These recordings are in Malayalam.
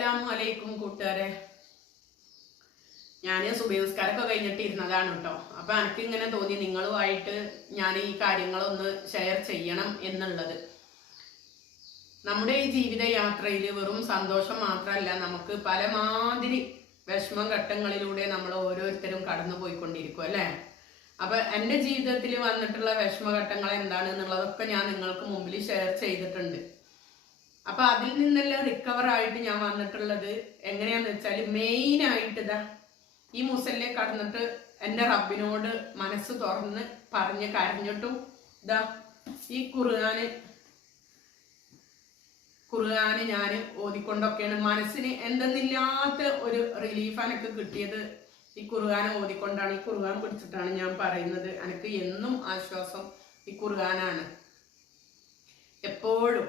അസ്സലാമു അലൈക്കും കൂട്ടുകാരെ. ഞാൻ സുബൈസ്കാരൊക്കെ കഴിഞ്ഞിട്ട് ഇരുന്നതാണ് കേട്ടോ അപ്പൊ എനിക്ക് ഇങ്ങനെ തോന്നി നിങ്ങളുമായിട്ട് ഞാൻ ഈ കാര്യങ്ങളൊന്ന് ഷെയർ ചെയ്യണം എന്നുള്ളത്. നമ്മുടെ ഈ ജീവിത യാത്രയിൽ വെറും സന്തോഷം മാത്രമല്ല നമുക്ക് പലമാതിരി വിഷമം ഘട്ടങ്ങളിലൂടെ നമ്മൾ ഓരോരുത്തരും കടന്നു പോയിക്കൊണ്ടിരിക്കും അല്ലേ? അപ്പൊ എന്റെ ജീവിതത്തിൽ വന്നിട്ടുള്ള വിഷമഘട്ടങ്ങൾ എന്താണെന്നുള്ളതൊക്കെ ഞാൻ നിങ്ങൾക്ക് മുമ്പിൽ ഷെയർ ചെയ്തിട്ടുണ്ട്. അപ്പൊ അതിൽ നിന്നെല്ലാം റിക്കവർ ആയിട്ട് ഞാൻ വന്നിട്ടുള്ളത്. എങ്ങനെയാന്ന് വെച്ചാൽ മെയിൻ ആയിട്ട് ഇതാ ഈ മുസല്ലെ കടന്നിട്ട് എന്റെ റബ്ബിനോട് മനസ്സ് തുറന്ന് പറഞ്ഞ് കരഞ്ഞിട്ടും ഇതാ ഈ കുറുകാന് കുറുകാന് ഞാൻ ഓതിക്കൊണ്ടൊക്കെയാണ്. മനസ്സിന് എന്തെന്നില്ലാത്ത ഒരു റിലീഫ് എനിക്ക് കിട്ടിയത് ഈ ഖുർആൻ ഓതിക്കൊണ്ടാണ് ഈ കുറുകാൻ പിടിച്ചിട്ടാണ് ഞാൻ പറയുന്നത്. എനിക്ക് എന്നും ആശ്വാസം ഈ കുറുകാനാണ് എപ്പോഴും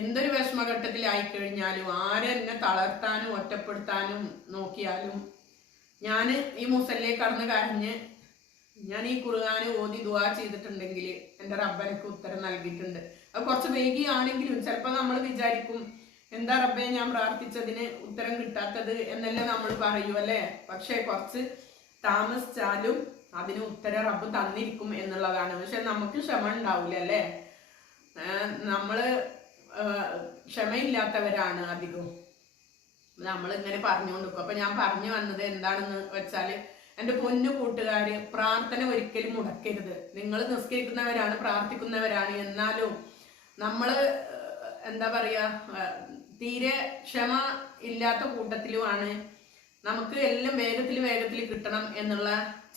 എന്തൊരു വിഷമഘട്ടത്തിലായി കഴിഞ്ഞാലും ആരെന്നെ തളർത്താനും ഒറ്റപ്പെടുത്താനും നോക്കിയാലും ഞാൻ ഈ മുസല്ലേ കടന്ന് കരഞ്ഞ് ഞാൻ ഈ കുറുകാന് ഓതി ദുവാ ചെയ്തിട്ടുണ്ടെങ്കിൽ എന്റെ റബ്ബനക്ക് ഉത്തരം നൽകിയിട്ടുണ്ട്. അത് കുറച്ച് വൈകിയാണെങ്കിലും ചിലപ്പോൾ നമ്മൾ വിചാരിക്കും എന്താ റബ്ബെ ഞാൻ പ്രാർത്ഥിച്ചതിന് ഉത്തരം കിട്ടാത്തത് എന്നല്ലേ നമ്മൾ പറയൂ അല്ലേ? പക്ഷേ കുറച്ച് താമസിച്ചാലും അതിന് ഉത്തരം റബ്ബ് തന്നിരിക്കും എന്നുള്ളതാണ്. പക്ഷെ നമുക്ക് ക്ഷമ ഉണ്ടാവില്ല അല്ലേ നമ്മൾ ക്ഷമയില്ലാത്തവരാണ് അധികവും. നമ്മൾ ഇങ്ങനെ പറഞ്ഞുകൊണ്ടിരിക്കും. അപ്പൊ ഞാൻ പറഞ്ഞു വന്നത് എന്താണെന്ന് വെച്ചാൽ എന്റെ പൊന്നു കൂട്ടുകാര് പ്രാർത്ഥന ഒരിക്കലും മുടക്കരുത്. നിങ്ങൾ നിസ്കരിക്കുന്നവരാണ് പ്രാർത്ഥിക്കുന്നവരാണ്. എന്നാലും നമ്മൾ എന്താ പറയാ തീരെ ക്ഷമ ഇല്ലാത്ത കൂട്ടത്തിലുമാണ് നമുക്ക് എല്ലാം വേഗത്തിൽ വേഗത്തിൽ കിട്ടണം എന്നുള്ള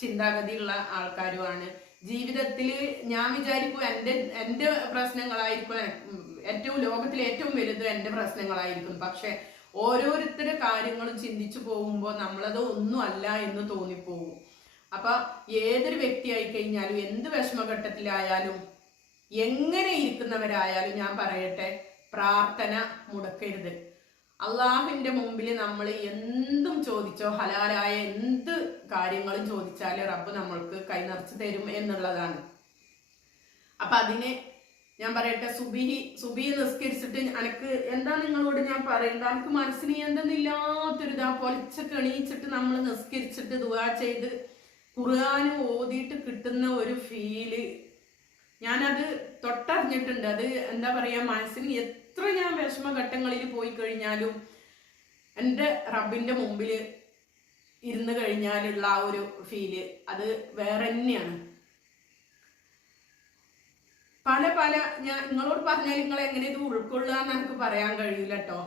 ചിന്താഗതിയുള്ള ആൾക്കാരുമാണ്. ജീവിതത്തിൽ ഞാൻ വിചാരിക്കും എന്റെ എന്റെ പ്രശ്നങ്ങളായിരിക്കും ഏറ്റവും ലോകത്തിലെ ഏറ്റവും വലുത് എന്റെ പ്രശ്നങ്ങളായിരിക്കും. പക്ഷെ ഓരോരുത്തരുടെ കാര്യങ്ങളും ചിന്തിച്ചു പോകുമ്പോൾ നമ്മളത് ഒന്നും അല്ല എന്ന് തോന്നിപ്പോകും. അപ്പൊ ഏതൊരു വ്യക്തിയായി കഴിഞ്ഞാലും എന്ത് വിഷമഘട്ടത്തിലായാലും എങ്ങനെ ഇരിക്കുന്നവരായാലും ഞാൻ പറയട്ടെ പ്രാർത്ഥന മുടക്കരുത്. അള്ളാഹുവിന്റെ മുമ്പിൽ നമ്മൾ എന്തും ചോദിച്ചോ ഹലാലായ എന്ത് കാര്യങ്ങളും ചോദിച്ചാൽ റബ്ബ് നമ്മൾക്ക് കൈ കൈനിറച്ച് തരും എന്നുള്ളതാണ്. അപ്പൊ അതിന് ഞാൻ പറയട്ടെ സുബിഹി സുബി നിസ്കരിച്ചിട്ട് എനക്ക് എന്താ നിങ്ങളോട് ഞാൻ പറയുന്നത്? എനിക്ക് മനസ്സിന് എന്തെന്നില്ലാത്തൊരു ഇതാ പൊലിച്ചൊക്കെ എണീച്ചിട്ട് നമ്മൾ നിസ്കരിച്ചിട്ട് ദുവാ ചെയ്ത് ഖുർആാനും ഓതിയിട്ട് കിട്ടുന്ന ഒരു ഫീൽ ഞാനത് തൊട്ടറിഞ്ഞിട്ടുണ്ട്. അത് എന്താ പറയാ മനസ്സിന് എത്ര ഞാൻ വിഷമഘട്ടങ്ങളിൽ പോയി കഴിഞ്ഞാലും എന്റെ റബ്ബിന്റെ മുമ്പിൽ ഇരുന്ന് കഴിഞ്ഞാലുള്ള ആ ഒരു ഫീൽ അത് വേറെ തന്നെയാണ്. പല പല ഞാൻ നിങ്ങളോട് പറഞ്ഞാൽ നിങ്ങൾ എങ്ങനെ ഇത് ഉൾക്കൊള്ളുക എന്ന് എനിക്ക് പറയാൻ കഴിയില്ല കേട്ടോ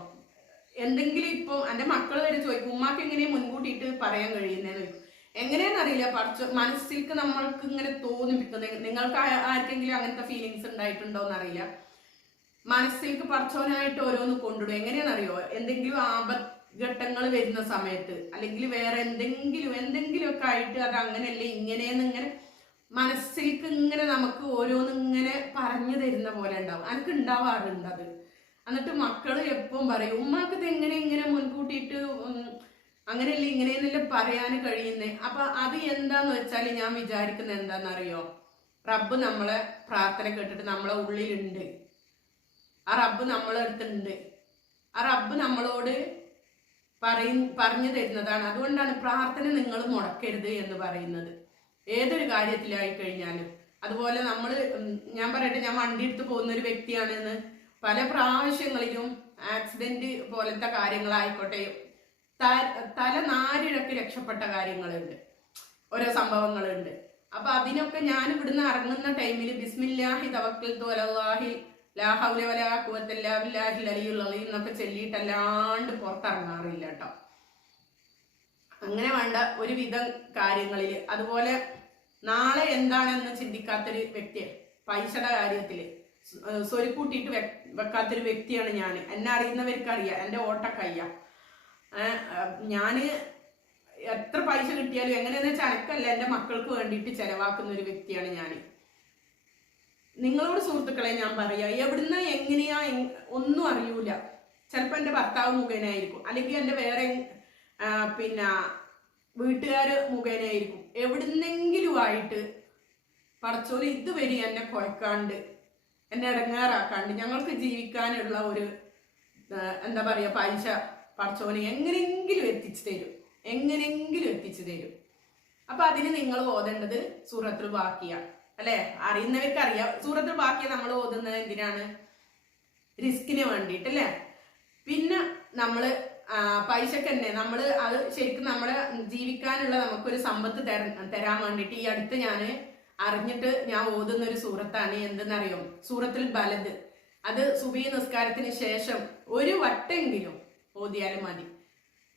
എന്തെങ്കിലും ഇപ്പോൾ എന്റെ മക്കൾ വരെ ചോദിക്കും ഉമ്മാക്ക് എങ്ങനെ മുൻകൂട്ടിയിട്ട് പറയാൻ കഴിയുന്നതെന്ന് ചോദിക്കും. എങ്ങനെയാണെന്നറിയില്ല പറച്ച് മനസ്സിലേക്ക് നമ്മൾക്ക് ഇങ്ങനെ തോന്നിപ്പിക്കുന്നത്. നിങ്ങൾക്ക് ആർക്കെങ്കിലും അങ്ങനത്തെ ഫീലിങ്സ് ഉണ്ടായിട്ടുണ്ടോ എന്നറിയില്ല മനസ്സിലേക്ക് പറച്ചവനായിട്ട് ഓരോന്ന് കൊണ്ടിടും എങ്ങനെയാണെന്നറിയോ എന്തെങ്കിലും ആപഘട്ടങ്ങൾ വരുന്ന സമയത്ത് അല്ലെങ്കിൽ വേറെ എന്തെങ്കിലും എന്തെങ്കിലുമൊക്കെ ആയിട്ട് അത് അങ്ങനെയല്ലേ ഇങ്ങനെയെന്ന് ഇങ്ങനെ മനസ്സിലേക്ക് ഇങ്ങനെ നമുക്ക് ഓരോന്നും ഇങ്ങനെ പറഞ്ഞു തരുന്ന പോലെ ഉണ്ടാവും. എനിക്ക് ഉണ്ടാവാറുണ്ട് അത്. എന്നിട്ട് മക്കൾ എപ്പം പറയും ഉമ്മാക്ക് ഇത് എങ്ങനെ ഇങ്ങനെ മുൻകൂട്ടിയിട്ട് അങ്ങനെയല്ലേ ഇങ്ങനെയെന്നല്ലേ പറയാൻ കഴിയുന്നേ? അപ്പൊ അത് എന്താന്ന് വെച്ചാൽ ഞാൻ വിചാരിക്കുന്നത് എന്താണെന്നറിയോ റബ്ബ് നമ്മളെ പ്രാർത്ഥന കേട്ടിട്ട് നമ്മളെ ഉള്ളിലുണ്ട്. ആ റബ്ബ് നമ്മളെ അടുത്തുണ്ട്. ആ റബ്ബ് നമ്മളോട് പറയും പറഞ്ഞു തരുന്നതാണ്. അതുകൊണ്ടാണ് പ്രാർത്ഥന നിങ്ങൾ മുടക്കരുത് എന്ന് പറയുന്നത്. ഏതൊരു കാര്യത്തിലായി കഴിഞ്ഞാലും അതുപോലെ നമ്മൾ ഞാൻ പറയട്ടെ ഞാൻ വണ്ടി എടുത്ത് പോകുന്ന ഒരു വ്യക്തിയാണെന്ന് പല പ്രാവശ്യങ്ങളിലും ആക്സിഡന്റ് പോലത്തെ കാര്യങ്ങളായിക്കോട്ടെ തല നാരിഴക്ക് രക്ഷപ്പെട്ട കാര്യങ്ങളുണ്ട്. ഓരോ സംഭവങ്ങളുണ്ട്. അപ്പൊ അതിനൊക്കെ ഞാൻ ഇവിടുന്ന് ഇറങ്ങുന്ന ടൈമിൽ ബിസ്മില്ലാഹി തവക്കൽ അലീം എന്നൊക്കെ ചൊല്ലിയിട്ടല്ലാണ്ട് പുറത്തിറങ്ങാറില്ല കേട്ടോ. അങ്ങനെ വേണ്ട ഒരുവിധം കാര്യങ്ങളിൽ അതുപോലെ നാളെ എന്താണെന്ന് ചിന്തിക്കാത്തൊരു വ്യക്തിയാണ്. പൈസയുടെ കാര്യത്തിൽ സ്വരുക്കൂട്ടിയിട്ട് വെക്കാത്തൊരു വ്യക്തിയാണ് ഞാൻ. എന്നെ അറിയുന്നവർക്ക് അറിയാം. എന്റെ ഓട്ടക്കയ്യ ഞാൻ എത്ര പൈസ കിട്ടിയാലും എങ്ങനെയെന്ന് വെച്ചാൽ അനക്കല്ല എന്റെ മക്കൾക്ക് വേണ്ടിയിട്ട് ചെലവാക്കുന്ന ഒരു വ്യക്തിയാണ് ഞാൻ നിങ്ങളോട് സുഹൃത്തുക്കളെ ഞാൻ പറയാം എവിടുന്ന് എങ്ങനെയാ ഒന്നും അറിയൂല. ചിലപ്പോൾ എന്റെ ഭർത്താവ് മുഖേനയായിരിക്കും. അല്ലെങ്കിൽ എന്റെ വേറെ പിന്നെ വീട്ടുകാർ മുഖേനയായിരിക്കും. എവിടുന്നെങ്കിലും ആയിട്ട് പടച്ചോൽ ഇതുവരെ എന്നെ കുഴക്കാണ്ട് എന്നെ ഇടങ്ങാറാക്കാണ്ട് ഞങ്ങൾക്ക് ജീവിക്കാനുള്ള ഒരു എന്താ പറയുക പൈസ പടച്ചോന് എങ്ങനെയെങ്കിലും എത്തിച്ചു തരും എങ്ങനെയെങ്കിലും എത്തിച്ചു തരും. അപ്പൊ അതിന് നിങ്ങൾ ഓതേണ്ടത് സൂറത്തിൽ ബാക്കിയ അല്ലെ? അറിയുന്നവർക്ക് അറിയാം സൂറത്തിൽ ബാക്കിയ നമ്മൾ ഓതുന്നത് എന്തിനാണ്? റിസ്കിന് വേണ്ടിയിട്ട് പിന്നെ നമ്മൾ ആ, പൈസക്ക് തന്നെ നമ്മൾ അത് ശരിക്കും നമ്മുടെ ജീവിക്കാനുള്ള നമുക്കൊരു സമ്പത്ത് തര- തരാൻ വേണ്ടിയിട്ട് ഈ അടുത്ത് ഞാൻ അറിഞ്ഞിട്ട് ഞാൻ ഓതുന്ന ഒരു സൂറത്താണ് എന്തെന്നറിയോ? സൂറത്തിൽ ബലത് അത് സുബി നിസ്കാരത്തിന് ശേഷം ഒരു വട്ടെങ്കിലും ഓതിയാലും മതി.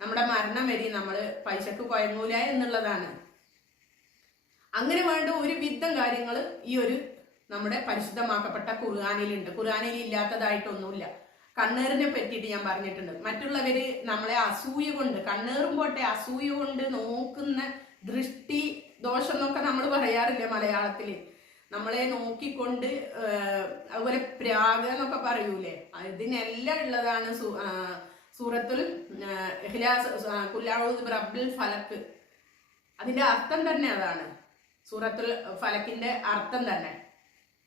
നമ്മുടെ മരണം വരെ നമ്മൾ പൈസക്ക് കുഴങ്ങൂല എന്നുള്ളതാണ്. അങ്ങനെ വേണ്ട ഒരു വിധം കാര്യങ്ങൾ ഈ ഒരു നമ്മുടെ പരിശുദ്ധമാക്കപ്പെട്ട ഖുർആാനിലുണ്ട്. ഖുർആാനിൽ ഇല്ലാത്തതായിട്ടൊന്നുമില്ല കണ്ണേറിനെ പറ്റിയിട്ട് ഞാൻ പറഞ്ഞിട്ടുണ്ട്. മറ്റുള്ളവര് നമ്മളെ അസൂയ കൊണ്ട് കണ്ണേറും പോട്ടെ അസൂയ കൊണ്ട് നോക്കുന്ന ദൃഷ്ടി ദോഷം എന്നൊക്കെ നമ്മൾ പറയാറില്ലേ മലയാളത്തിൽ. നമ്മളെ നോക്കിക്കൊണ്ട് അതുപോലെ പ്രാഗ എന്നൊക്കെ പറയൂലേ? ഇതിനെല്ലാം ഉള്ളതാണ് സൂറത്തുൽ കുല്ലാഊദ് റബ്ബിൽ ഫലക്ക് അതിന്റെ അർത്ഥം തന്നെ അതാണ്. സൂറത്തുൽ ഫലക്കിന്റെ അർത്ഥം തന്നെ.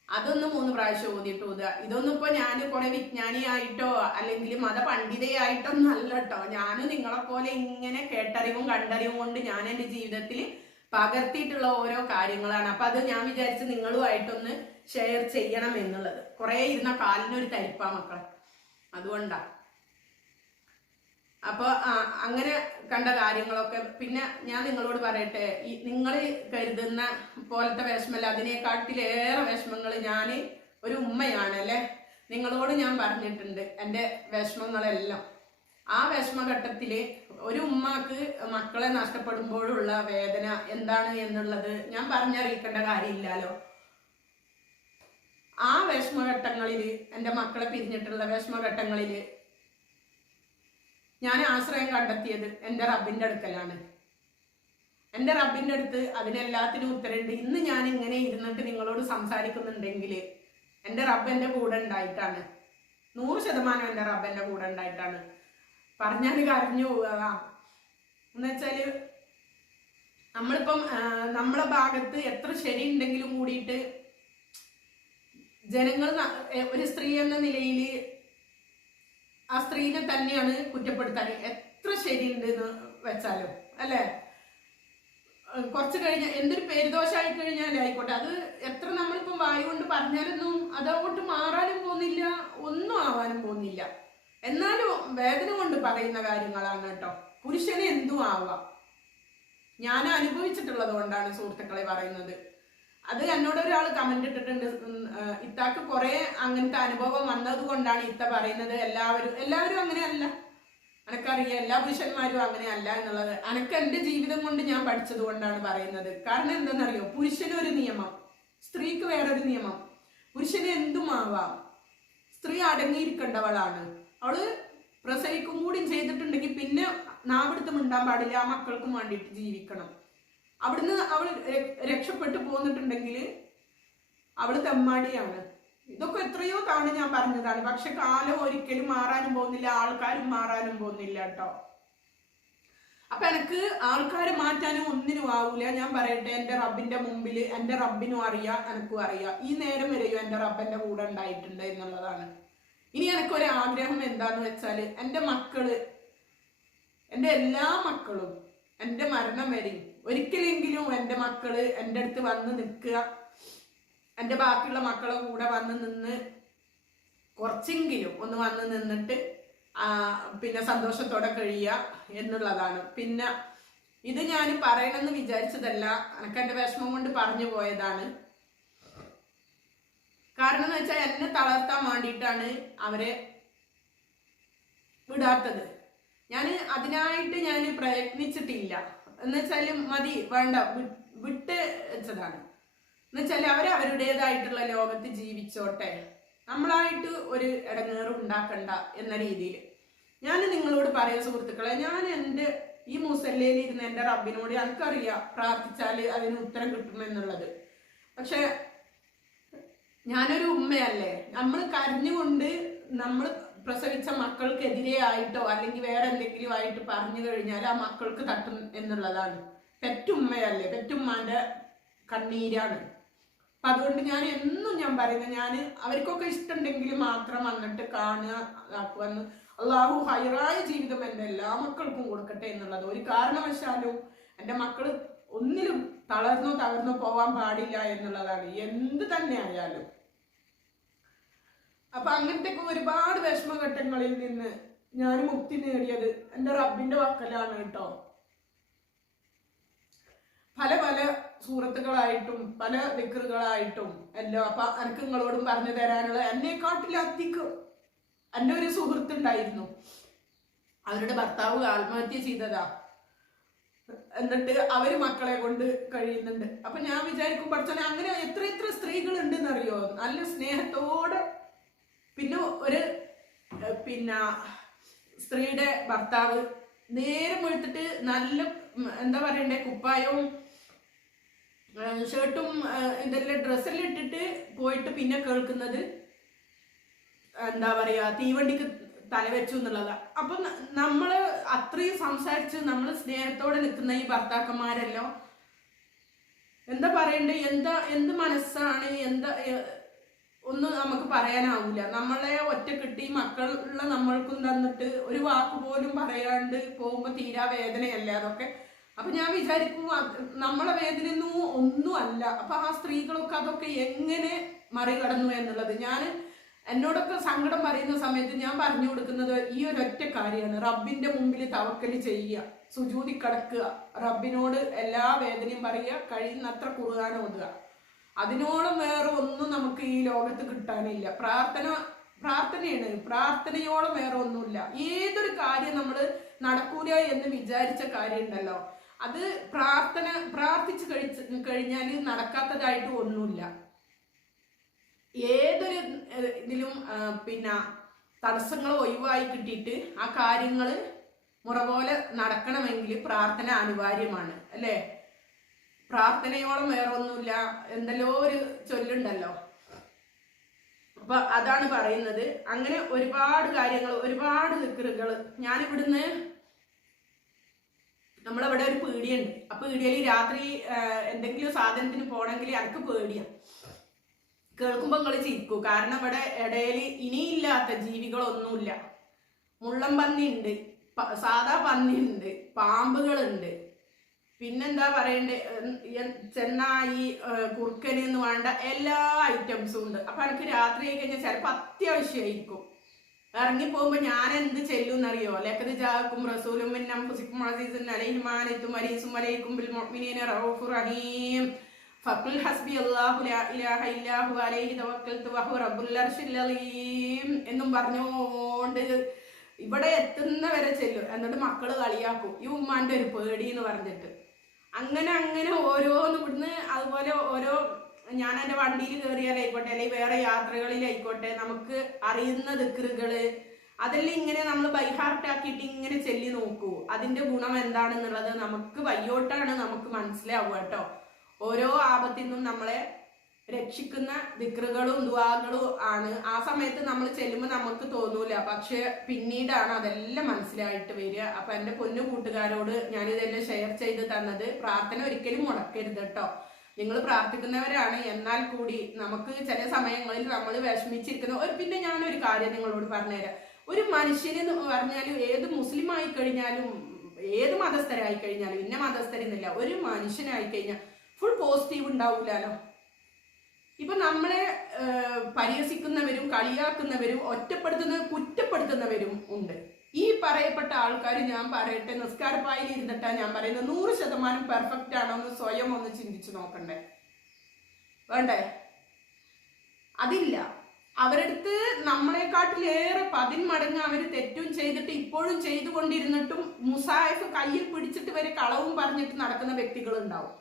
അതൊന്ന് മൂന്ന് പ്രാവശ്യം ഓതിയിട്ട് ഓതുക ഇതൊന്നും ഇപ്പൊ ഞാൻ കുറെ വിജ്ഞാനിയായിട്ടോ അല്ലെങ്കിൽ മതപണ്ഡിതയായിട്ടോ അല്ല കേട്ടോ ഞാനും നിങ്ങളെ പോലെ ഇങ്ങനെ കേട്ടറിവും കണ്ടറിവും കൊണ്ട് ഞാൻ എന്റെ ജീവിതത്തിൽ പകർത്തിയിട്ടുള്ള ഓരോ കാര്യങ്ങളാണ്. അപ്പൊ അത് ഞാൻ വിചാരിച്ച് നിങ്ങളുമായിട്ടൊന്ന് ഷെയർ ചെയ്യണം എന്നുള്ളത്. കുറെ ഇരുന്ന കാലിനൊരു തരിപ്പാ മക്കളെ. അതുകൊണ്ടാ. അപ്പൊ ആ, അങ്ങനെ കണ്ട കാര്യങ്ങളൊക്കെ പിന്നെ ഞാൻ നിങ്ങളോട് പറയട്ടെ ഈ നിങ്ങൾ കരുതുന്ന പോലത്തെ വിഷമല്ല അതിനെക്കാട്ടിലേറെ വിഷമങ്ങൾ ഞാൻ ഒരു ഉമ്മയാണ് അല്ലേ? നിങ്ങളോട് ഞാൻ പറഞ്ഞിട്ടുണ്ട് എന്റെ വിഷമങ്ങളെല്ലാം. ആ വിഷമഘട്ടത്തിൽ ഒരു ഉമ്മാക്ക് മക്കളെ നഷ്ടപ്പെടുമ്പോഴുള്ള വേദന എന്താണ് എന്നുള്ളത് ഞാൻ പറഞ്ഞറിയിക്കേണ്ട കാര്യമില്ലല്ലോ. ആ വിഷമഘട്ടങ്ങളിൽ എന്റെ മക്കളെ പിരിഞ്ഞിട്ടുള്ള വിഷമഘട്ടങ്ങളിൽ ഞാൻ ആശ്രയം കണ്ടെത്തിയത് എന്റെ റബ്ബിന്റെ അടുക്കലാണ്. എന്റെ റബ്ബിന്റെ അടുത്ത് അതിനെല്ലാത്തിനും ഉത്തരമുണ്ട് ഇന്ന് ഞാൻ ഇങ്ങനെ ഇരുന്നിട്ട് നിങ്ങളോട് സംസാരിക്കുന്നുണ്ടെങ്കിൽ എന്റെ റബ്ബ് എന്റെ കൂടെ ഉണ്ടായിട്ടാണ്. നൂറ് ശതമാനം എന്റെ റബ്ബ് എന്റെ കൂടെ ഉണ്ടായിട്ടാണ്. പറഞ്ഞാൽ കരഞ്ഞു പോവുക എന്ന് വെച്ചാൽ നമ്മളിപ്പം നമ്മളെ ഭാഗത്ത് എത്ര ശരി ഉണ്ടെങ്കിലും കൂടിയിട്ട് ജനങ്ങൾ ഒരു സ്ത്രീ എന്ന നിലയിൽ ആ സ്ത്രീനെ തന്നെയാണ് കുറ്റപ്പെടുത്താൻ എത്ര ശരിയുണ്ട് എന്ന് വെച്ചാലും അല്ലേ? കുറച്ച് കഴിഞ്ഞ എന്തൊരു പേരുദോഷമായി കഴിഞ്ഞാലും ആയിക്കോട്ടെ. അത് എത്ര നമ്മളിപ്പം വായു കൊണ്ട് പറഞ്ഞാലൊന്നും അതങ്ങോട്ട് മാറാനും പോകുന്നില്ല ഒന്നും ആവാനും പോകുന്നില്ല. എന്നാലും വേദന കൊണ്ട് പറയുന്ന കാര്യങ്ങളാണ് കേട്ടോ. പുരുഷന് എന്തും ആവാം. ഞാൻ അനുഭവിച്ചിട്ടുള്ളത് കൊണ്ടാണ് സുഹൃത്തുക്കളെ പറയുന്നത്. അത് എന്നോട് ഒരാൾ കമന്റ് ഇട്ടിട്ടുണ്ട്. ഇത്താക്ക് കുറെ അങ്ങനത്തെ അനുഭവം വന്നത് കൊണ്ടാണ് ഇത്ത പറയുന്നത്. എല്ലാവരും എല്ലാവരും അങ്ങനെയല്ല. അനക്കറിയാം എല്ലാ പുരുഷന്മാരും അങ്ങനെയല്ല എന്നുള്ളത്. അനക്ക് എന്റെ ജീവിതം കൊണ്ട് ഞാൻ പഠിച്ചത് കൊണ്ടാണ് പറയുന്നത്. കാരണം എന്തെന്നറിയോ പുരുഷന് ഒരു നിയമം സ്ത്രീക്ക് വേറൊരു നിയമം. പുരുഷന് എന്തും ആവാം. സ്ത്രീ അടങ്ങിയിരിക്കേണ്ടവളാണ്. അവൾ പ്രസവിക്കും കൂടി ചെയ്തിട്ടുണ്ടെങ്കിൽ പിന്നെ നാവിടുത്തും മിണ്ടാൻ പാടില്ല. ആ മക്കൾക്കും വേണ്ടിയിട്ട് ജീവിക്കണം. അവിടുന്ന് അവൾ രക്ഷപ്പെട്ടു പോന്നിട്ടുണ്ടെങ്കിൽ അവൾ തെമ്മാടിയാണ്. ഇതൊക്കെ എത്രയോ തവണ ഞാൻ പറഞ്ഞതാണ്. പക്ഷെ കാലം ഒരിക്കലും മാറാനും പോകുന്നില്ല. ആൾക്കാരും മാറാനും പോകുന്നില്ല കേട്ടോ. അപ്പൊ എനിക്ക് ആൾക്കാരെ മാറ്റാനും ഒന്നിനും ആവൂല. ഞാൻ പറയട്ടെ എന്റെ റബ്ബിന്റെ മുമ്പിൽ എന്റെ റബ്ബിനും അറിയാം എനക്കും അറിയാം. ഈ നേരം വരെയും എന്റെ റബ്ബന്റെ കൂടെ ഉണ്ടായിട്ടുണ്ട് എന്നുള്ളതാണ്. ഇനി എനിക്കൊരു ആഗ്രഹം എന്താന്ന് വെച്ചാൽ എന്റെ മക്കൾ എന്റെ എല്ലാ മക്കളും എന്റെ മരണം വരെയും ഒരിക്കലെങ്കിലും എന്റെ മക്കൾ എന്റെ അടുത്ത് വന്ന് നിൽക്കുക. എന്റെ ബാക്കിയുള്ള മക്കളെ കൂടെ വന്ന് നിന്ന് കുറച്ചെങ്കിലും ഒന്ന് വന്ന് നിന്നിട്ട് പിന്നെ സന്തോഷത്തോടെ കഴിയുക എന്നുള്ളതാണ്. പിന്നെ ഇത് ഞാൻ പറയണമെന്ന് വിചാരിച്ചതല്ല എനിക്ക് എന്റെ വിഷമം കൊണ്ട് പറഞ്ഞു പോയതാണ്. കാരണം എന്ന് വെച്ചാൽ എന്നെ തളർത്താൻ വേണ്ടിയിട്ടാണ് അവരെ വിടാത്തത്. ഞാൻ അതിനായിട്ട് ഞാൻ പ്രയത്നിച്ചിട്ടില്ല. എന്ന് മതി വേണ്ട. വിട്ട് വെച്ചതാണ്. എന്നുവെച്ചാൽ അവർ അവരുടേതായിട്ടുള്ള ലോകത്ത് ജീവിച്ചോട്ടെ. നമ്മളായിട്ട് ഒരു ഇടങ്ങേറ് ഉണ്ടാക്കണ്ട എന്ന രീതിയിൽ ഞാൻ നിങ്ങളോട് പറയാം സുഹൃത്തുക്കളെ ഞാൻ എന്റെ ഈ മുസല്ലയിൽ ഇരുന്ന് എന്റെ റബ്ബിനോട് എനിക്കറിയാം പ്രാർത്ഥിച്ചാൽ അതിന് ഉത്തരം കിട്ടുമെന്നുള്ളത് പക്ഷെ ഞാനൊരു ഉമ്മയല്ലേ? നമ്മൾ കരഞ്ഞുകൊണ്ട് നമ്മൾ പ്രസവിച്ച മക്കൾക്കെതിരെ ആയിട്ടോ അല്ലെങ്കിൽ വേറെ എന്തെങ്കിലും ആയിട്ട് പറഞ്ഞു കഴിഞ്ഞാൽ ആ മക്കൾക്ക് തട്ടും എന്നുള്ളതാണ്. പെറ്റുമ്മയല്ലേ പെറ്റുമ്മാന്റെ കണ്ണീരാണ്. അപ്പൊ അതുകൊണ്ട് ഞാൻ എന്നും ഞാൻ പറയുന്നത് ഞാൻ അവർക്കൊക്കെ ഇഷ്ടമുണ്ടെങ്കിൽ മാത്രം വന്നിട്ട് കാണുക വന്ന് അള്ളാഹു ഹൈറായ ജീവിതം എന്റെ എല്ലാ മക്കൾക്കും കൊടുക്കട്ടെ എന്നുള്ളത്. ഒരു കാരണവശാലും എന്റെ മക്കൾ ഒന്നിലും തളർന്നോ തകർന്നോ പോവാൻ പാടില്ല എന്നുള്ളതാണ്. എന്ത് തന്നെ ആയാലും അപ്പൊ അങ്ങനത്തെ ഒരുപാട് വിഷമഘട്ടങ്ങളിൽ നിന്ന് ഞാൻ മുക്തി നേടിയത് എന്റെ റബ്ബിന്റെ വക്കലാണ് കേട്ടോ. പല പല സൂറത്തുകളായിട്ടും പല ദിക്കറുകളായിട്ടും എല്ലാം അപ്പൊ എനിക്ക് നിങ്ങളോടും പറഞ്ഞു തരാനുള്ള എന്നെക്കാട്ടിലധികം എന്റെ ഒരു സുഹൃത്തുണ്ടായിരുന്നു അവരുടെ ഭർത്താവ് ആത്മഹത്യ ചെയ്തതാ. എന്നിട്ട് അവർ മക്കളെ കൊണ്ട് കഴിയുന്നുണ്ട്. അപ്പൊ ഞാൻ വിചാരിക്കും പഠിച്ചാൽ അങ്ങനെ എത്ര എത്ര സ്ത്രീകൾ ഉണ്ടെന്നറിയോ നല്ല സ്നേഹത്തോടെ പിന്നെ ഒരു പിന്നെ സ്ത്രീയുടെ ഭർത്താവ് നേരം എടുത്തിട്ട് നല്ല എന്താ പറയണ്ടേ കുപ്പായവും ഷർട്ടും എന്തെല്ലാം ഡ്രസ്സെല്ലാം ഇട്ടിട്ട് പോയിട്ട് പിന്നെ കേൾക്കുന്നത് എന്താ പറയാ തീവണ്ടിക്ക് തലവെച്ചു എന്നുള്ളതാ. അപ്പൊ നമ്മൾ അത്രയും സംസാരിച്ച് നമ്മൾ സ്നേഹത്തോടെ നിൽക്കുന്ന ഈ ഭർത്താക്കന്മാരെല്ലാം എന്താ പറയണ്ടേ എന്താ എന്ത് മനസ്സാണ് എന്താ ഒന്നും നമുക്ക് പറയാനാവില്ല നമ്മളെ ഒറ്റ കിട്ടി മക്കളുള്ള നമ്മൾക്കും തന്നിട്ട് ഒരു വാക്ക് പോലും പറയാണ്ട് പോകുമ്പോൾ തീരാ വേദനയല്ല അതൊക്കെ. അപ്പൊ ഞാൻ വിചാരിക്കും നമ്മളെ വേദനയൊന്നും ഒന്നും അല്ല അപ്പൊ ആ സ്ത്രീകളൊക്കെ അതൊക്കെ എങ്ങനെ മറികടന്നു എന്നുള്ളത്. ഞാൻ എന്നോടൊക്കെ സങ്കടം പറയുന്ന സമയത്ത് ഞാൻ പറഞ്ഞു കൊടുക്കുന്നത് ഈ ഒരു ഒറ്റ കാര്യമാണ്. റബ്ബിന്റെ മുമ്പിൽ തവക്കൽ ചെയ്യുക സുജൂതി കിടക്കുക റബ്ബിനോട് എല്ലാ വേദനയും പറയുക കഴിയുന്നത്ര കുറുകാൻ ഓതുക. അതിനോളം വേറെ ഒന്നും നമുക്ക് ഈ ലോകത്ത് കിട്ടാനില്ല. പ്രാർത്ഥന പ്രാർത്ഥനയാണ്. പ്രാർത്ഥനയോളം വേറെ ഒന്നുമില്ല. ഏതൊരു കാര്യം നമ്മൾ നടക്കൂല എന്ന് വിചാരിച്ച കാര്യം ഉണ്ടല്ലോ അത് പ്രാർത്ഥന പ്രാർത്ഥിച്ചു കഴിച്ച് കഴിഞ്ഞാൽ നടക്കാത്തതായിട്ട് ഒന്നുമില്ല. ഏതൊരു ഇതിലും പിന്നെ തടസ്സങ്ങൾ ഒഴിവായി കിട്ടിയിട്ട് ആ കാര്യങ്ങൾ മുറ പോലെ നടക്കണമെങ്കിൽ പ്രാർത്ഥന അനിവാര്യമാണ്. അല്ലേ? പ്രാർത്ഥനയോളം വേറെ ഒന്നുമില്ല എന്തെല്ലോ ഒരു ചൊല്ലുണ്ടല്ലോ. അപ്പൊ അതാണ് പറയുന്നത്. അങ്ങനെ ഒരുപാട് കാര്യങ്ങൾ ഒരുപാട് ദിക്കറുകൾ ഞാനിവിടുന്ന് നമ്മളവിടെ ഒരു പീടിയുണ്ട് ആ പീടിയയിൽ രാത്രി എന്തെങ്കിലും സാധനത്തിന് പോകണമെങ്കിൽ എനിക്ക് പേടിയാണ് കേൾക്കുമ്പോൾ നിങ്ങൾ ചിരിക്കൂ. കാരണം ഇവിടെ ഇടയിൽ ഇനിയില്ലാത്ത ജീവികളൊന്നുമില്ല. മുള്ളം പന്നി ഉണ്ട് സാധാ പന്നി ഉണ്ട് പാമ്പുകളുണ്ട്. പിന്നെന്താ പറയണ്ടേ? ചെന്നായി കുറുക്കനി എന്ന് വേണ്ട എല്ലാ ഐറ്റംസും ഉണ്ട്. അപ്പൊ എനിക്ക് രാത്രി ആയി കഴിഞ്ഞാൽ ചിലപ്പോൾ അത്യാവശ്യമായിരിക്കും ഇറങ്ങി പോകുമ്പോ ഞാൻ എന്ത് ചെല്ലുന്നറിയോ? ലക്കത് ജാക്കും റസൂലും മിൻ ഫുസിക്കും അസീസുൻ അലൈഹിം അലീസും അലൈക്കും ബിൽ മുഅ്മിനീന റഊഫുർ റഹീം. ഫഖുൽ ഹസ്ബി അല്ലാഹു ഇലാഹ ഇല്ലാഹു അലൈഹി തവക്കൽതു വഹു റബ്ബുൽ അർശിൽ എന്നും പറഞ്ഞുകൊണ്ട് ഇവിടെ എത്തുന്ന വരെ ചെല്ലും. എന്നിട്ട് മക്കൾ കളിയാക്കും. ഈ ഉമ്മാന്റെ ഒരു പേടി എന്ന് പറഞ്ഞിട്ട്. അങ്ങനെ അങ്ങനെ ഓരോന്ന് ഇവിടുന്ന് അതുപോലെ ഓരോ ഞാൻ എന്റെ വണ്ടിയിൽ കയറിയാലായിക്കോട്ടെ അല്ലെങ്കിൽ വേറെ യാത്രകളിലായിക്കോട്ടെ നമുക്ക് അറിയുന്ന ദിക്കറുകൾ അതെല്ലാം ഇങ്ങനെ നമ്മൾ ബൈഹാർട്ടാക്കിയിട്ട് ഇങ്ങനെ ചെല്ലി നോക്കൂ. അതിന്റെ ഗുണം എന്താണെന്നുള്ളത് നമുക്ക് വയ്യോട്ടാണ് നമുക്ക് മനസ്സിലാവുക കേട്ടോ. ഓരോ ആപത്തിൽ നിന്നും നമ്മളെ രക്ഷിക്കുന്ന ദിക്റുകളും ദുവാകളും ആണ്. ആ സമയത്ത് നമ്മൾ ചെല്ലുമ്പോൾ നമുക്ക് തോന്നൂല. പക്ഷെ പിന്നീടാണ് അതെല്ലാം മനസ്സിലായിട്ട് വരിക. അപ്പൊ എന്റെ പൊന്നു കൂട്ടുകാരോട് ഞാനിതെല്ലാം ഷെയർ ചെയ്ത് തന്നത് പ്രാർത്ഥന ഒരിക്കലും മുടക്കരുത് കേട്ടോ നിങ്ങൾ പ്രാർത്ഥിക്കുന്നവരാണ്. എന്നാൽ കൂടി നമുക്ക് ചില സമയങ്ങളിൽ നമ്മൾ വിഷമിച്ചിരിക്കുന്ന ഒരു പിന്നെ ഞാനൊരു കാര്യം നിങ്ങളോട് പറഞ്ഞുതരാം. ഒരു മനുഷ്യനെന്ന് പറഞ്ഞാലും ഏത് മുസ്ലിം ആയി കഴിഞ്ഞാലും ഏത് മതസ്ഥരായി കഴിഞ്ഞാലും ഇന്ന മതസ്ഥരെന്നില്ല ഒരു മനുഷ്യനായി കഴിഞ്ഞാൽ ഫുൾ പോസിറ്റീവ് ഉണ്ടാവൂലോ ഇപ്പൊ നമ്മളെ പരിഹസിക്കുന്നവരും കളിയാക്കുന്നവരും ഒറ്റപ്പെടുത്തുന്ന കുറ്റപ്പെടുത്തുന്നവരും ഉണ്ട്. ഈ പറയപ്പെട്ട ആൾക്കാർ ഞാൻ പറയട്ടെ നിസ്കാരപ്പായിൽ ഇരുന്നിട്ടാ ഞാൻ പറയുന്നത്. നൂറ് ശതമാനം പെർഫെക്റ്റ് ആണോ എന്ന് സ്വയം ഒന്ന് ചിന്തിച്ചു നോക്കണ്ടേ. വേണ്ടേ? അതില്ല. അവരടുത്ത് നമ്മളെക്കാട്ടിലേറെ പതിന്മടങ്ങ് അവർ തെറ്റും ചെയ്തിട്ട് ഇപ്പോഴും ചെയ്തുകൊണ്ടിരുന്നിട്ടും മുസാഫ് കയ്യിൽ പിടിച്ചിട്ട് വരെ കളവും പറഞ്ഞിട്ട് നടക്കുന്ന വ്യക്തികൾ ഉണ്ടാവും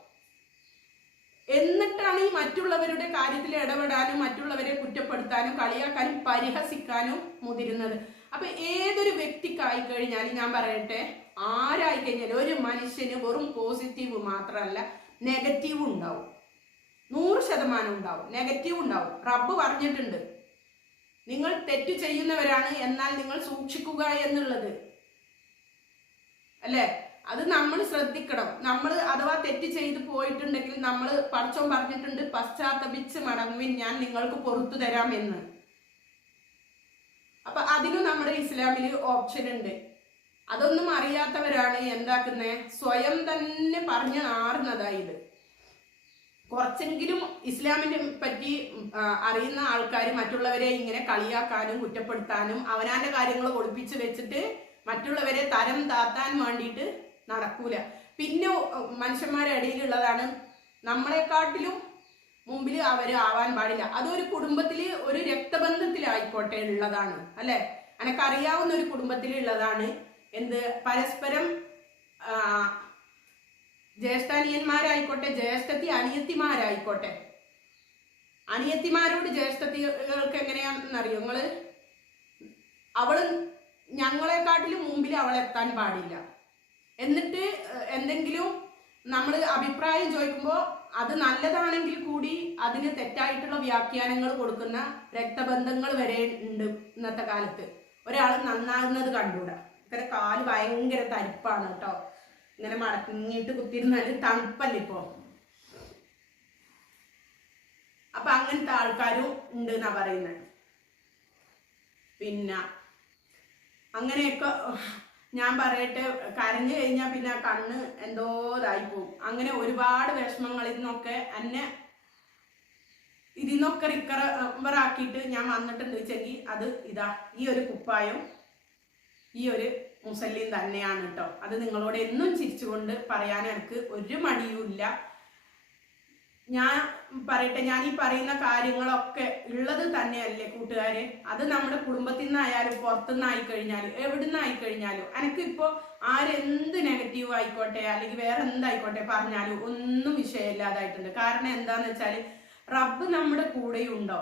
എന്നിട്ടാണ് ഈ മറ്റുള്ളവരുടെ കാര്യത്തിൽ ഇടപെടാനും മറ്റുള്ളവരെ കുറ്റപ്പെടുത്താനും കളിയാക്കാനും പരിഹസിക്കാനും മുതിരുന്നത്. അപ്പൊ ഏതൊരു വ്യക്തിക്കായി കഴിഞ്ഞാലും ഞാൻ പറയട്ടെ ആരായി കഴിഞ്ഞാലും ഒരു മനുഷ്യന് വെറും പോസിറ്റീവ് മാത്രമല്ല നെഗറ്റീവ് ഉണ്ടാവും. നൂറ് ശതമാനം ഉണ്ടാവും. നെഗറ്റീവ് ഉണ്ടാവും. റബ്ബ് പറഞ്ഞിട്ടുണ്ട് നിങ്ങൾ തെറ്റ് ചെയ്യുന്നവരാണ് എന്നാൽ നിങ്ങൾ സൂക്ഷിക്കുക എന്നുള്ളത്. അല്ലേ? അത് നമ്മൾ ശ്രദ്ധിക്കണം. നമ്മൾ അഥവാ തെറ്റ് ചെയ്ത് പോയിട്ടുണ്ടെങ്കിൽ നമ്മൾ പടച്ചോൻ പറഞ്ഞിട്ടുണ്ട് പശ്ചാത്തപിച്ച് മടങ്ങുവിൻ ഞാൻ നിങ്ങൾക്ക് പുറത്തു തരാം എന്ന്. അപ്പൊ അതിനും നമ്മുടെ ഇസ്ലാമിൽ ഓപ്ഷൻ ഉണ്ട്. അതൊന്നും അറിയാത്തവരാണ് എന്താക്കുന്നേ? സ്വയം തന്നെ പറഞ്ഞു ആറുന്നതായത് കുറച്ചെങ്കിലും ഇസ്ലാമിനെ പറ്റി അറിയുന്ന ആൾക്കാർ മറ്റുള്ളവരെ ഇങ്ങനെ കളിയാക്കാനും കുറ്റപ്പെടുത്താനും അവനാന്റെ കാര്യങ്ങൾ ഒളിപ്പിച്ച് വെച്ചിട്ട് മറ്റുള്ളവരെ തരം താത്താൻ വേണ്ടിയിട്ട് നടക്കൂല. പിന്നെ മനുഷ്യന്മാരുടെ ഇടയിലുള്ളതാണ് നമ്മളെക്കാട്ടിലും മുമ്പിൽ അവർ ആവാൻ പാടില്ല. അതൊരു കുടുംബത്തിൽ ഒരു രക്തബന്ധത്തിലായിക്കോട്ടെ ഉള്ളതാണ് അല്ലെ? എനക്കറിയാവുന്ന ഒരു കുടുംബത്തിലുള്ളതാണ് എന്ത്? പരസ്പരം ജ്യേഷ്ഠാനിയന്മാരായിക്കോട്ടെ ജ്യേഷ്ഠത്തി അനിയത്തിമാരായിക്കോട്ടെ. അനിയത്തിമാരോട് ജ്യേഷ്ഠത്തികൾക്ക് എങ്ങനെയാണെന്നറിയോ നിങ്ങൾ അവൾ ഞങ്ങളെക്കാട്ടിലും മുമ്പിൽ അവൾ എത്താൻ പാടില്ല. എന്നിട്ട് എന്തെങ്കിലും നമ്മൾ അഭിപ്രായം ചോദിക്കുമ്പോൾ അത് നല്ലതാണെങ്കിൽ കൂടി അതിന് തെറ്റായിട്ടുള്ള വ്യാഖ്യാനങ്ങൾ കൊടുക്കുന്ന രക്തബന്ധങ്ങൾ വരെ ഉണ്ട് ഇന്നത്തെ കാലത്ത്. ഒരാൾ നന്നാകുന്നത് കണ്ടുകൂടാ ഇങ്ങനെ കാൽ ഭയങ്കര തരിപ്പാണ് കേട്ടോ. ഇങ്ങനെ മടങ്ങിയിട്ട് കുത്തിയിരുന്നാൽ തണുപ്പല്ല ഇപ്പോ. അപ്പൊ അങ്ങനത്തെ ആൾക്കാരും ഉണ്ട് എന്നാ പറയുന്നത് പിന്നെ അങ്ങനെയൊക്കെ ഞാൻ പറയട്ടെ കരഞ്ഞു കഴിഞ്ഞാൽ പിന്നെ കണ്ണ് എന്തോ ഇതായി പോകും. അങ്ങനെ ഒരുപാട് വിഷമങ്ങളിൽ നിന്നൊക്കെ എന്നെ ഇതിൽ നിന്നൊക്കെ റിക്കവർ ആക്കിയിട്ട് ഞാൻ വന്നിട്ടുണ്ട് വെച്ചെങ്കിൽ അത് ഇതാ ഈ ഒരു കുപ്പായം ഈ ഒരു മുസല്ലിം തന്നെയാണ് കേട്ടോ. അത് നിങ്ങളോട് എന്നും ചിരിച്ചുകൊണ്ട് പറയാൻ എനിക്ക് ഒരു മടിയുമില്ല. ഞാൻ പറയട്ടെ ഞാൻ ഈ പറയുന്ന കാര്യങ്ങളൊക്കെ ഉള്ളത് തന്നെയല്ലേ കൂട്ടുകാരെ? അത് നമ്മുടെ കുടുംബത്തിൽ നിന്നായാലും പുറത്തുനിന്നായി കഴിഞ്ഞാലും എവിടെ നിന്നായി കഴിഞ്ഞാലും എനിക്കിപ്പോ ആരെന്ത് നെഗറ്റീവ് ആയിക്കോട്ടെ അല്ലെങ്കിൽ വേറെ എന്തായിക്കോട്ടെ പറഞ്ഞാലും ഒന്നും വിഷയമില്ലാതായിട്ടുണ്ട്. കാരണം എന്താന്ന് വെച്ചാൽ റബ്ബ് നമ്മുടെ കൂടെയുണ്ടോ?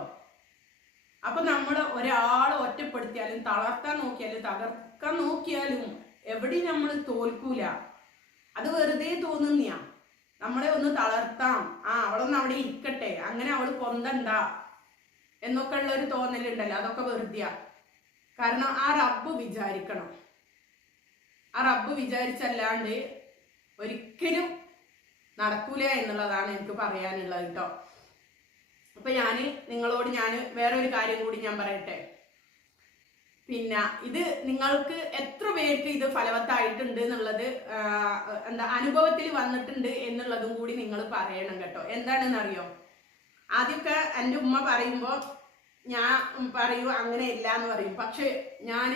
അപ്പൊ നമ്മൾ ഒരാളെ ഒറ്റപ്പെടുത്തിയാലും തളർത്താൻ നോക്കിയാലും തകർക്കാൻ നോക്കിയാലും എവിടെയും നമ്മൾ തോൽക്കൂല. അത് വെറുതെ തോന്നുന്നയാ. നമ്മളെ ഒന്ന് തളർത്താം. ആ അവളൊന്ന് അവിടെ ഇരിക്കട്ടെ. അങ്ങനെ അവൾ പൊന്തണ്ട. എന്നൊക്കെ ഉള്ള ഒരു തോന്നലുണ്ടല്ലോ. അതൊക്കെ വെറുതെയാ. കാരണം ആ റബ്ബ് വിചാരിക്കണം. ആ റബ്ബ് വിചാരിച്ചല്ലാണ്ട് ഒരിക്കലും നടക്കൂല എന്നുള്ളതാണ് എനിക്ക് പറയാനുള്ളത് കേട്ടോ. അപ്പൊ ഞാൻ നിങ്ങളോട് ഞാൻ വേറൊരു കാര്യം കൂടി ഞാൻ പറയട്ടെ? പിന്നെ ഇത് നിങ്ങൾക്ക് എത്ര പേർക്ക് ഇത് ഫലവത്തായിട്ടുണ്ട് എന്നുള്ളത് എന്താ അനുഭവത്തിൽ വന്നിട്ടുണ്ട് എന്നുള്ളതും കൂടി നിങ്ങൾ പറയണം കേട്ടോ. എന്താണെന്ന് അറിയോ ആദ്യമൊക്കെ എന്റെ ഉമ്മ പറയുമ്പോൾ ഞാൻ പറയൂ അങ്ങനെ ഇല്ല എന്ന് പറയും. പക്ഷെ ഞാൻ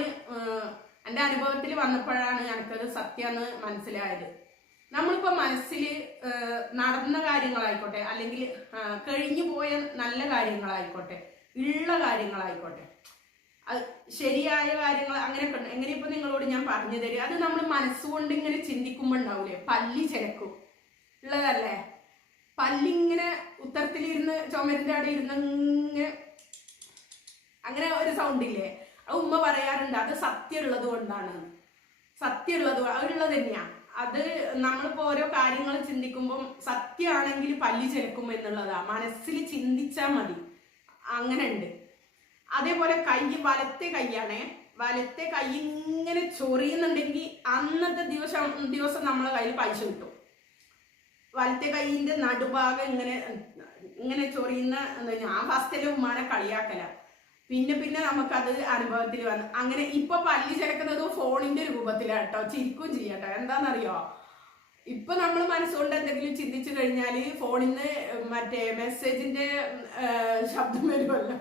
എന്റെ അനുഭവത്തിൽ വന്നപ്പോഴാണ് എനിക്കത് സത്യമെന്ന് മനസ്സിലായത്. നമ്മളിപ്പോൾ മനസ്സിൽ നടന്ന കാര്യങ്ങളായിക്കോട്ടെ അല്ലെങ്കിൽ കഴിഞ്ഞു പോയ നല്ല കാര്യങ്ങളായിക്കോട്ടെ ഉള്ള കാര്യങ്ങളായിക്കോട്ടെ ശരിയായ കാര്യങ്ങൾ അങ്ങനെ ഉണ്ട് നിങ്ങളോട് ഞാൻ പറഞ്ഞു തരും? അത് നമ്മൾ മനസ്സുകൊണ്ട് ഇങ്ങനെ ചിന്തിക്കുമ്പോൾ ഉണ്ടാവൂലേ? പല്ലി ചിലക്കും ഉള്ളതല്ലേ? പല്ലിങ്ങനെ ഉത്തരത്തിലിരുന്ന് ചുമരിന്റെ അവിടെ ഇരുന്ന് ഇങ്ങനെ അങ്ങനെ ഒരു സൗണ്ട് ഇല്ലേ? അത് ഉമ്മ പറയാറുണ്ട് അത് സത്യമുള്ളത് കൊണ്ടാണ്. സത്യമുള്ളത് അവരുള്ളത് തന്നെയാ. അത് നമ്മളിപ്പോ ഓരോ കാര്യങ്ങൾ ചിന്തിക്കുമ്പോൾ സത്യമാണെങ്കിൽ പല്ലി ചെലക്കും എന്നുള്ളതാ. മനസ്സിൽ ചിന്തിച്ചാൽ മതി. അങ്ങനെ ഉണ്ട് അതേപോലെ കൈ വലത്തെ കൈയാണേ. വലത്തെ കൈ ഇങ്ങനെ ചൊറിയുന്നുണ്ടെങ്കിൽ അന്നത്തെ ദിവസം ദിവസം നമ്മളെ കയ്യിൽ പൈസ കിട്ടും. വലത്തെ കൈയിന്റെ നടുഭാഗം ഇങ്ങനെ ഇങ്ങനെ ചൊറിയുന്ന എന്താ ഞാൻ ഫസ്റ്റിൽ ഉമ്മാനെ കളിയാക്കല. പിന്നെ പിന്നെ നമുക്കത് അനുഭവത്തിൽ വന്നു. അങ്ങനെ ഇപ്പൊ പല്ലി ചേർക്കുന്നത് ഫോണിന്റെ രൂപത്തിലാണ് കേട്ടോ. ചിരിക്കും ചെയ്യട്ടോ എന്താണെന്നറിയോ? ഇപ്പൊ നമ്മൾ മനസ്സുകൊണ്ട് എന്തെങ്കിലും ചിന്തിച്ചു കഴിഞ്ഞാൽ ഫോണിന്ന് മറ്റേ മെസ്സേജിന്റെ ശബ്ദം വരുമല്ലോ.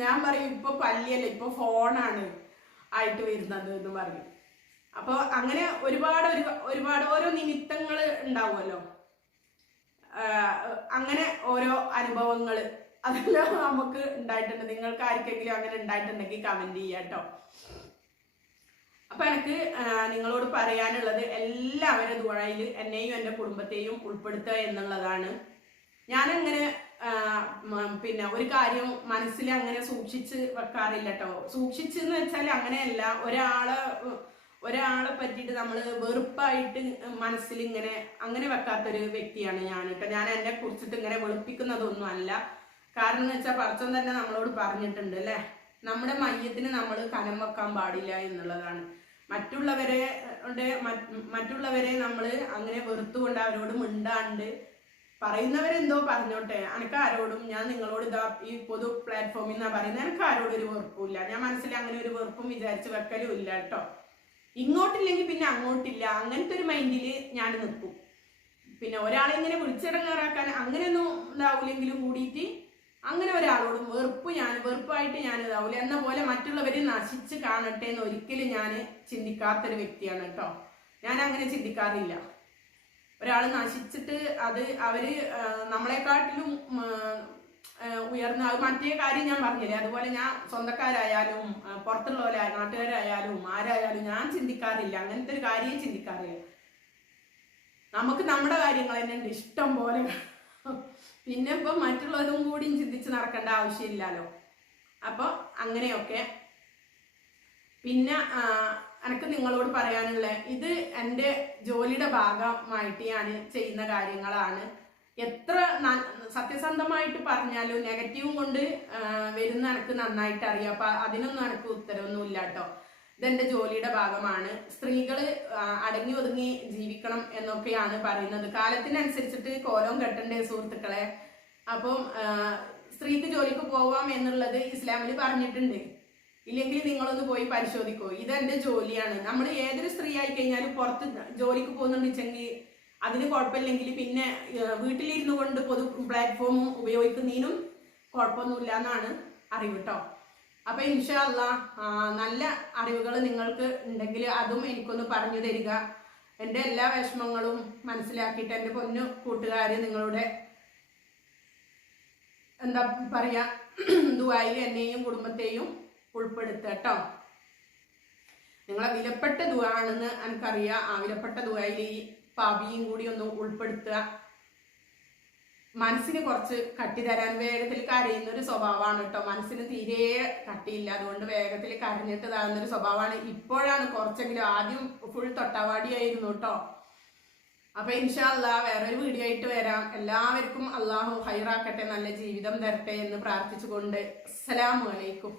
ഞാൻ പറയും ഇപ്പൊ പല്ലിയല്ല ഇപ്പൊ ഫോണാണ് ആയിട്ട് വരുന്നത് എന്ന് പറയും. അപ്പോൾ അങ്ങനെ ഒരുപാട് ഒരു ഒരുപാട് ഓരോ നിമിത്തങ്ങൾ ഉണ്ടാവുമല്ലോ. അങ്ങനെ ഓരോ അനുഭവങ്ങൾ അതെല്ലാം നമുക്ക് ഉണ്ടായിട്ടുണ്ട്. നിങ്ങൾക്ക് ആർക്കെങ്കിലും അങ്ങനെ ഉണ്ടായിട്ടുണ്ടെങ്കിൽ കമന്റ് ചെയ്യാട്ടോ അപ്പൊ എനിക്ക് നിങ്ങളോട് പറയാനുള്ളത് എല്ലാവരും ദുഴയിൽ എന്നെയും എന്റെ കുടുംബത്തെയും ഉൾപ്പെടുത്തുക എന്നുള്ളതാണ്. ഞാനങ്ങനെ പിന്നെ ഒരു കാര്യം മനസ്സിൽ അങ്ങനെ സൂക്ഷിച്ച് വെക്കാറില്ല കേട്ടോ സൂക്ഷിച്ചെന്ന് വെച്ചാൽ അങ്ങനെയല്ല. ഒരാളെ ഒരാളെ പറ്റിയിട്ട് നമ്മൾ വെറുപ്പായിട്ട് മനസ്സിൽ ഇങ്ങനെ അങ്ങനെ വെക്കാത്തൊരു വ്യക്തിയാണ് ഞാൻ കേട്ടോ ഞാൻ എന്നെ കുറിച്ചിട്ട് ഇങ്ങനെ വെളുപ്പിക്കുന്നതൊന്നും അല്ല. കാരണം എന്ന് വെച്ചാൽ പറച്ചം തന്നെ നമ്മളോട് പറഞ്ഞിട്ടുണ്ട് അല്ലേ നമ്മുടെ മയ്യത്തിന് നമ്മൾ കനം വെക്കാൻ പാടില്ല എന്നുള്ളതാണ്. മറ്റുള്ളവരെ മറ്റുള്ളവരെ നമ്മൾ അങ്ങനെ വെറുത്തുകൊണ്ട് അവരോട് മിണ്ടാണ്ട് പറയുന്നവരെന്തോ പറഞ്ഞോട്ടെ? എനിക്ക് ആരോടും ഞാൻ നിങ്ങളോട് ഇതാ ഈ പൊതു പ്ലാറ്റ്ഫോമിൽ നിന്നാ പറയുന്നത് എനിക്ക് ആരോടും ഒരു വെറുപ്പില്ല ഞാൻ മനസ്സിൽ അങ്ങനെ ഒരു വെറുപ്പും വിചാരിച്ച് വെക്കലും ഇല്ല കേട്ടോ. ഇങ്ങോട്ടില്ലെങ്കിൽ പിന്നെ അങ്ങോട്ടില്ല. അങ്ങനത്തെ ഒരു മൈൻഡിൽ ഞാൻ നിൽക്കും. പിന്നെ ഒരാളെ ഇങ്ങനെ വിളിച്ചിടങ്ങാറാക്കാൻ അങ്ങനെയൊന്നും ഇതാവില്ലെങ്കിലും കൂടിയിട്ട് അങ്ങനെ ഒരാളോടും വെറുപ്പ് ഞാൻ വെറുപ്പായിട്ട് ഞാൻ ഇതാവില്ല എന്ന പോലെ മറ്റുള്ളവരെ നശിച്ച് കാണട്ടെ എന്ന് ഒരിക്കലും ഞാൻ ചിന്തിക്കാത്തൊരു വ്യക്തിയാണ് കേട്ടോ. ഞാൻ അങ്ങനെ ചിന്തിക്കാറില്ല. ഒരാൾ നശിച്ചിട്ട് അത് അവർ നമ്മളെക്കാട്ടിലും ഉയർന്ന മറ്റേ കാര്യം ഞാൻ പറഞ്ഞില്ലേ അതുപോലെ ഞാൻ സ്വന്തക്കാരായാലും പുറത്തുള്ളവരായ നാട്ടുകാരായാലും ആരായാലും ഞാൻ ചിന്തിക്കാറില്ല അങ്ങനത്തെ ഒരു കാര്യം ചിന്തിക്കാറില്ല. നമുക്ക് നമ്മുടെ കാര്യങ്ങൾ തന്നെ ഇഷ്ടം പോലെ. പിന്നെ ഇപ്പൊ മറ്റുള്ളതും കൂടി ചിന്തിച്ച് നടക്കേണ്ട ആവശ്യമില്ലല്ലോ. അപ്പോൾ അങ്ങനെയൊക്കെ. പിന്നെ എനിക്ക് നിങ്ങളോട് പറയാനുള്ള ഇത് എന്റെ ജോലിയുടെ ഭാഗമായിട്ട് ഞാൻ ചെയ്യുന്ന കാര്യങ്ങളാണ്. എത്ര സത്യസന്ധമായിട്ട് പറഞ്ഞാലും നെഗറ്റീവും കൊണ്ട് വരുന്ന എനിക്ക് നന്നായിട്ട് അറിയാം. അപ്പൊ അതിനൊന്നും എനിക്ക് ഉത്തരവൊന്നുമില്ല കേട്ടോ ഇതെന്റെ ജോലിയുടെ ഭാഗമാണ്. സ്ത്രീകൾ അടങ്ങി ഒതുങ്ങി ജീവിക്കണം എന്നൊക്കെയാണ് പറയുന്നത്. കാലത്തിനനുസരിച്ചിട്ട് കോലം കെട്ടണ്ടേ സുഹൃത്തുക്കളെ? അപ്പം സ്ത്രീക്ക് ജോലിക്ക് പോവാം എന്നുള്ളത് ഇസ്ലാമിൽ പറഞ്ഞിട്ടുണ്ട്. ഇല്ലെങ്കിൽ നിങ്ങളൊന്ന് പോയി പരിശോധിക്കൂ? ഇതെന്റെ ജോലിയാണ്. നമ്മൾ ഏതൊരു സ്ത്രീ ആയി കഴിഞ്ഞാലും പുറത്ത് ജോലിക്ക് പോകുന്നുണ്ടെങ്കിൽ അതിന് കുഴപ്പമില്ലെങ്കിൽ പിന്നെ വീട്ടിലിരുന്നു കൊണ്ട് പൊതു പ്ലാറ്റ്ഫോം ഉപയോഗിക്കുന്നതിനും കുഴപ്പമൊന്നുമില്ല എന്നാണ് അറിവ് കേട്ടോ അപ്പൊ ഇൻഷാല്ല നല്ല അറിവുകൾ നിങ്ങൾക്ക് ഉണ്ടെങ്കിൽ അതും എനിക്കൊന്ന് പറഞ്ഞു തരിക. എന്റെ എല്ലാ വിഷമങ്ങളും മനസ്സിലാക്കിയിട്ട് എന്റെ പൊന്നു കൂട്ടുകാർ നിങ്ങളുടെ എന്താ പറയാ ദുബായിൽ എന്നെയും കുടുംബത്തെയും ഉൾപ്പെടുത്തുക കേട്ടോ നിങ്ങളെ വിലപ്പെട്ട ദുവാണെന്ന് എനിക്കറിയാം. ആ വിലപ്പെട്ട ദുവയിൽ ഈ പാപിയും കൂടി ഒന്ന് ഉൾപ്പെടുത്തുക. മനസ്സിന് കുറച്ച് കട്ടി തരാൻ വേഗത്തിൽ കരയുന്ന ഒരു സ്വഭാവമാണ് കേട്ടോ. മനസ്സിന് തീരെ കട്ടിയില്ല. അതുകൊണ്ട് വേഗത്തിൽ കരഞ്ഞിട്ട് ഒരു സ്വഭാവമാണ്. ഇപ്പോഴാണ് കുറച്ചെങ്കിലും ആദ്യം ഫുൾ തൊട്ടാവാടിയായിരുന്നു കേട്ടോ. അപ്പൊ ഇൻഷാല്ല വേറൊരു വീഡിയോ ആയിട്ട് വരാം. എല്ലാവർക്കും അള്ളാഹു ഹൈറാക്കട്ടെ നല്ല ജീവിതം തരട്ടെ എന്ന് പ്രാർത്ഥിച്ചുകൊണ്ട്. അസ്സലാമു അലൈക്കും.